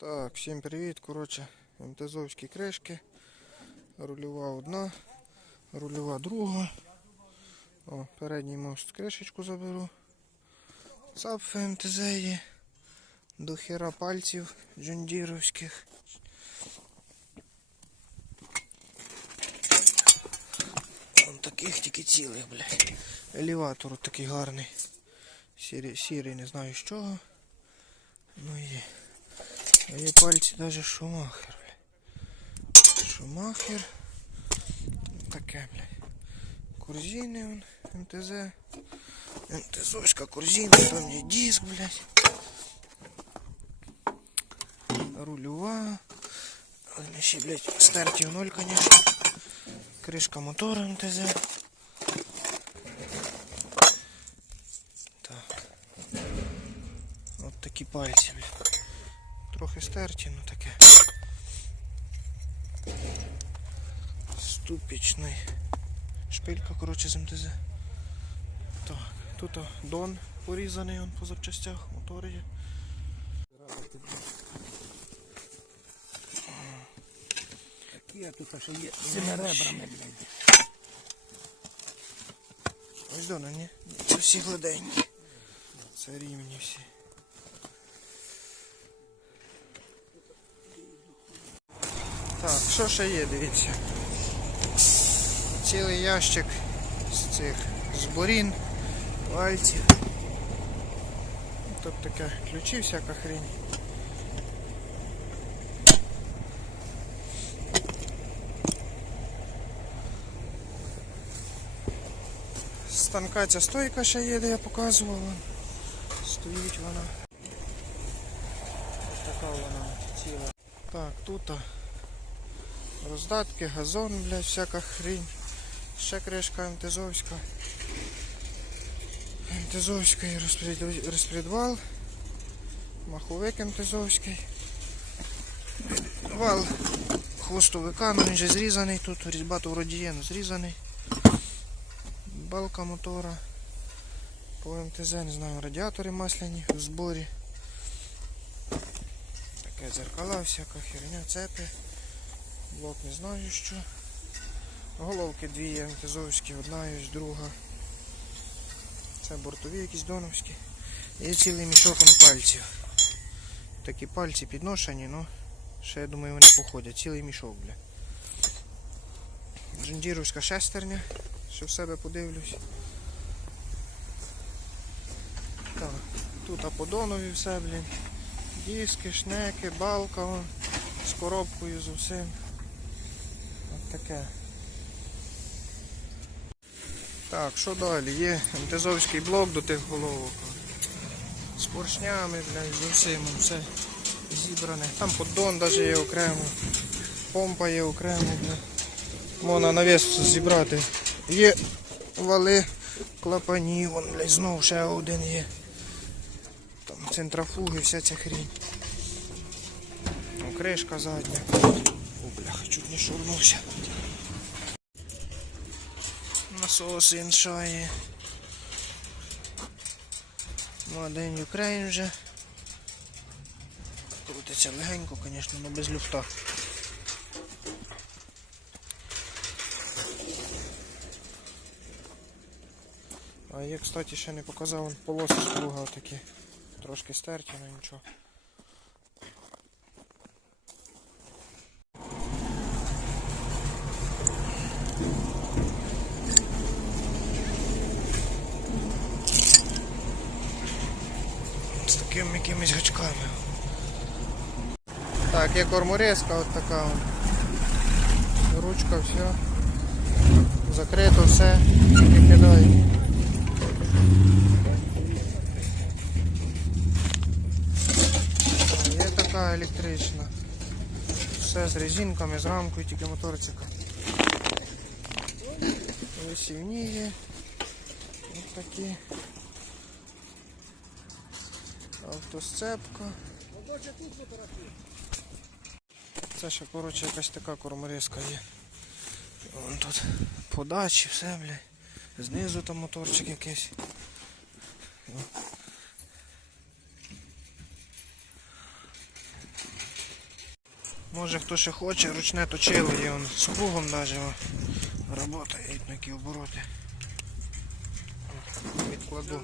Так, всім привіт. Коротше, МТЗовські кришки. Рульова одна, рульова друга. О, передній мост кришечку заберу. Цапфи МТЗ є. До хера пальців джондіровських. Вон таких тільки цілих, блядь. Елеватор такий гарний. Сірий, сірий, не знаю з чого. Ну є. А є пальці даже Шумахер. бля. Шумахер. Таке, блядь. Корзини он, МТЗ. МТЗовська корзина, там є диск, блядь. Рульова. Але ще, блядь, стартів ноль, конечно. Кришка мотора МТЗ. Так. От такі пальці, блядь. Трохи стерті, ну таке. Ступічний. Шпилька, коротше, з МТЗ. Так, тут дон порізаний он по запчастях, мотор є. Я тут аж є з цими ребрами, блядь. Ось дона, ні? Це всі гладенькі. Це рівні всі. Так, що ще є, дивіться. Цілий ящик з цих зборін, пальців. Тут таке ключі, всяка хрень. Станка ця стойка ще є, де я показував. Стоїть вона. Така вона ціла. Так, тут роздатки, газон, блядь, всяка хрінь. Ще кришка МТЗовська. МТЗовський розпредвал-. Маховик МТЗовський. Вал хвостовика, ну він же зрізаний тут, різьба то вроді є, ну зрізаний балка мотора. По МТЗ, не знаю, радіатори масляні в зборі. Таке дзеркала, всяка херня, цепи. Блок не знаю що. Головки дві є МТЗовські, одна є, друга. Це бортові якісь доновські. Є цілий мішок пальців. Такі пальці підношені, ну ще я думаю вони походять. Цілий мішок, бля. Джендіровська шестерня що в себе подивлюсь. Так, тут аподонові все, блін. Диски, шнеки, балка з коробкою з усім. Таке. Так, що далі? Є МТЗовський блок до тих головок. З поршнями, блядь, з усім все зібране. Там поддон навіть є окремо. Помпа є окремо, блядь. Можна навіс зібрати. Є вали клапанів, вон, блядь, знову ще один є. Там центрофуги, вся ця хрінь. Ну, кришка задня. О, бляха, чуть не шурнувся. Насос інша є. Мадень Україн вже. Крутиться легенько, звісно, але без люфта. А я, кстати, ще не показав полоси плуга такі. Трошки стерті, але нічого. Такими якимись гачками. Так, є корморезка от така. Ручка, все. Закрито все. Кидаю. Є така електрична. Все з резинками, з рамкою, тільки моторчика. Висівні є. Ось такі. Автосцепка. Це ще, коротше, якась така корморезка є. Вон тут подачі, все, блядь. Знизу там моторчик якийсь. Може хто ще хоче, ручне точило є он з кругом навіть робота, такі обороти. Відкладу.